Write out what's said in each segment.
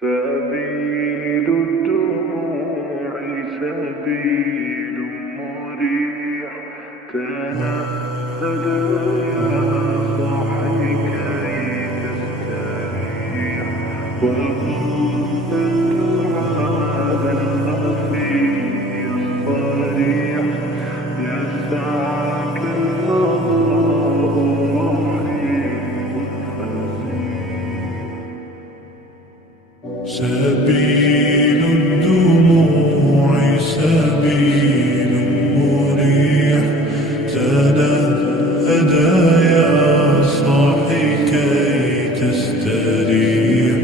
سبيل الدموع سبيل مريح، تنهد يا صاحي كي تستريح، وخذ الدعاء الخفي الصريح، يسعك الله رحيم فسيح. سبيل الدموع سبيل مريح، تنهد يا صاحي كي تستريح،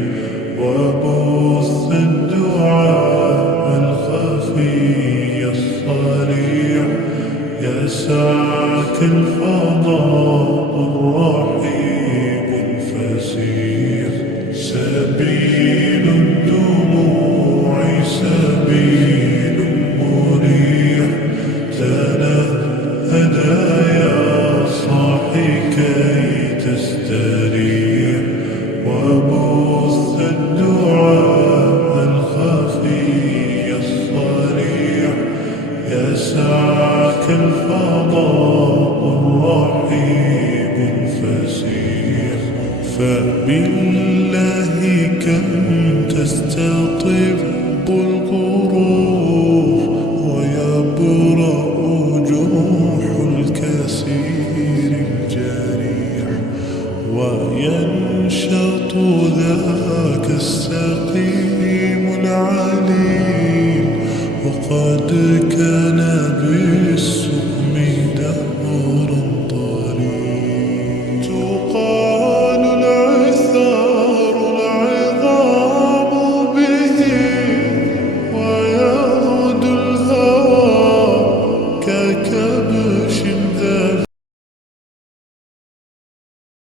وبث الدعاء الخفي الصريح، يسعك الفضاء الرحيب الفسيح. سبيل الدموع سبيل مريح، تنهد يا صاحي كي تستريح، وبث الدعاء الخفي الصريح، يسعك الفضاء الرحيب الفسيح. فبالله كم تستطب القروح، ويبرأ جروح الكثير الجريح، وينشط ذاك السقيم